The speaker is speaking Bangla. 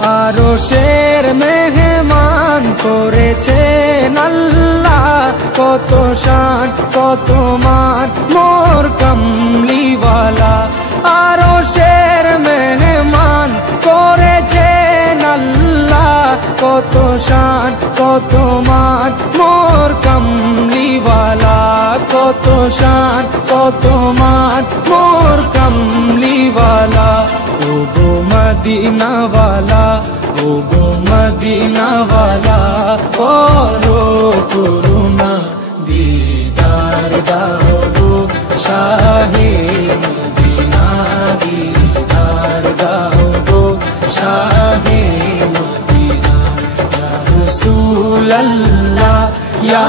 আরশের মেহমান করেছেন আল্লাহ, কত শান কত মান মোর কামলিওয়ালা। আরশের মেহমান করেছেন আল্লাহ, কত শান কত মান মোর কামলিওয়ালা, কত শান কত মান মোর কামলিওয়ালা। ও গো মদিনাওয়ালা, ও গো মদিনাওয়ালা, করো করুণা দিদার দাও গো শাহে মদিনা, দিদার দাও গো শাহে মদিনা। ইয়া রাসূলাল্লাহ, ইয়া